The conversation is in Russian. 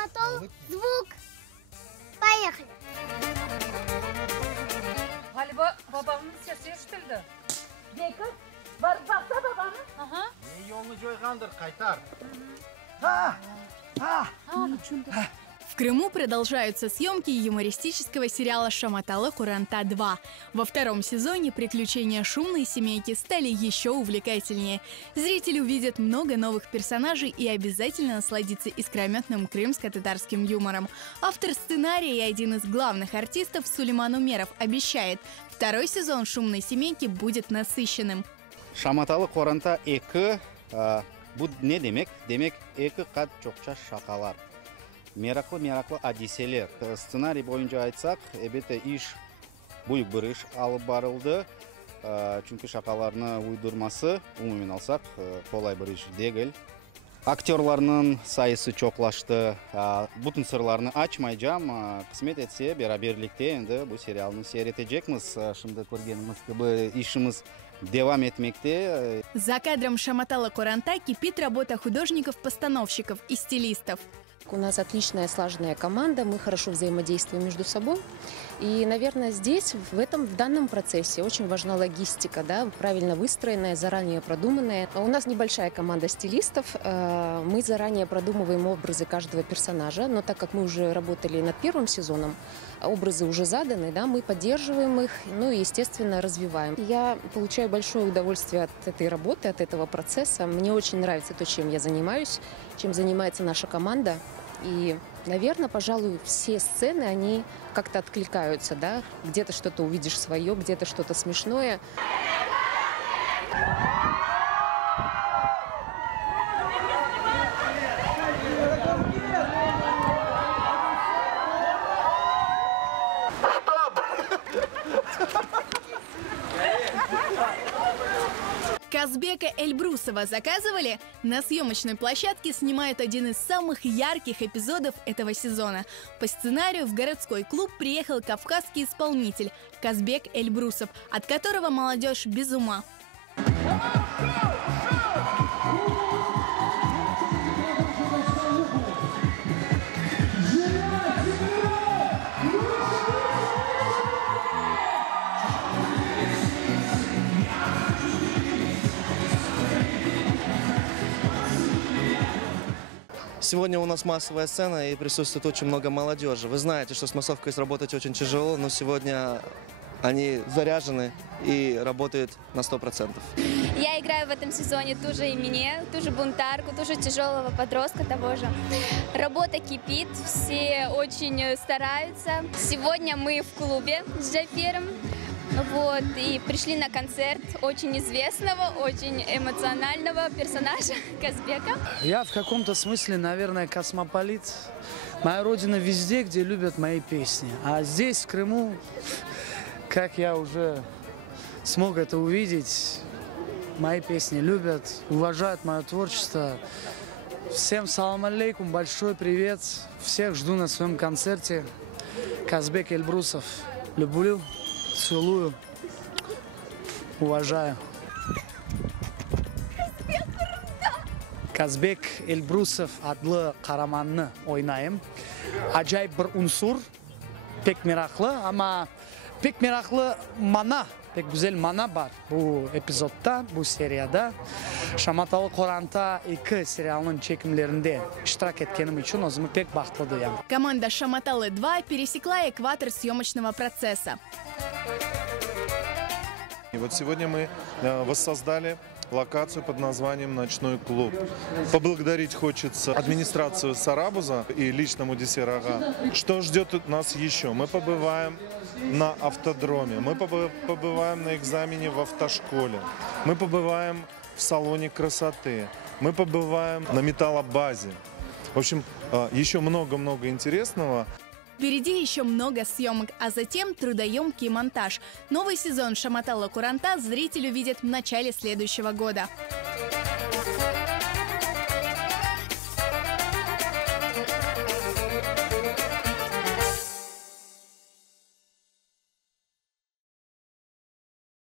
мотор, звук. Поехали. Galiba babamın sesi eshitildi. Bekir, barib baqsa babani. Aha. Yo'lni jo'ygandir, qaytar. В Крыму продолжаются съемки юмористического сериала «Шаматалы Куранта 2». Во втором сезоне приключения шумной семейки стали еще увлекательнее. Зрители увидят много новых персонажей и обязательно насладиться искрометным крымско-татарским юмором. Автор сценария и один из главных артистов Сулейман Умеров обещает, второй сезон «Шумной семейки» будет насыщенным. Шаматалы Куранта 2 bu ne demek? Demek iki kat çokça şakalar. Meraklı hadiseler. Ssenariy boyunca aytsak, elbette iş büyük bir iş alıp barıldı. Çünkü şakalarını uydurması, umumen alsak, kolay bir iş değil. Aktörlerin sayısı çoklaştı. Bütün sırlarını açmayacağım. Kısmet etse beraberlikte bu serialını seyredeceğiz. Şimdi görgenimiz gibi işimiz devam etmekte. За кадром «Шаматалы Куранта» кипит работа художников-постановщиков и стилистов. У нас отличная слаженная команда, мы хорошо взаимодействуем между собой. И, наверное, здесь, в данном процессе очень важна логистика, да, правильно выстроенная, заранее продуманная. У нас небольшая команда стилистов, мы заранее продумываем образы каждого персонажа, но так как мы уже работали над первым сезоном, образы уже заданы, да, мы поддерживаем их, ну и, естественно, развиваем. Я получаю большое удовольствие от этой работы, от этого процесса. Мне очень нравится то, чем я занимаюсь, чем занимается наша команда. И, наверное, пожалуй, все сцены, они как-то откликаются, да? Где-то что-то увидишь свое, где-то что-то смешное. Казбека Эльбрусова заказывали? На съемочной площадке снимают один из самых ярких эпизодов этого сезона. По сценарию в городской клуб приехал кавказский исполнитель Казбек Эльбрусов, от которого молодежь без ума. Сегодня у нас массовая сцена и присутствует очень много молодежи. Вы знаете, что с массовкой работать очень тяжело, но сегодня они заряжены и работают на 100%. Я играю в этом сезоне ту же Эмине, ту же бунтарку, ту же тяжелого подростка того же. Работа кипит, все очень стараются. Сегодня мы в клубе с Джафером. Вот, и пришли на концерт очень известного, очень эмоционального персонажа Казбека. Я в каком-то смысле, наверное, космополит. Моя родина везде, где любят мои песни. А здесь, в Крыму, как я уже смог это увидеть, мои песни любят, уважают мое творчество. Всем салам алейкум, большой привет. Всех жду на своем концерте. Казбек Эльбрусов. Люблю. Целую, уважаю. Казбек Эльбрусов адлы қараманны ойнайым. Acayip bir unsur, pek meraklı ama pek meraklı mana, pek güzel mana var bu epizodda, bu seriyada. Şamatalı Kuranta 2 serialının çekimlerinde iştirak etkenim için özümü pek бақытлы duyam. Команда «Шаматалы 2» пересекла экватор съемочного процесса. И вот сегодня мы воссоздали локацию под названием «Ночной клуб». Поблагодарить хочется администрацию Сарабуза и лично Мудисера ага. Что ждет нас еще? Мы побываем на автодроме, мы побываем на экзамене в автошколе, мы побываем в салоне красоты, мы побываем на металлобазе. В общем, еще много-много интересного. Впереди еще много съемок, а затем трудоемкий монтаж. Новый сезон «Шаматалы Куранта» зритель увидит в начале следующего года.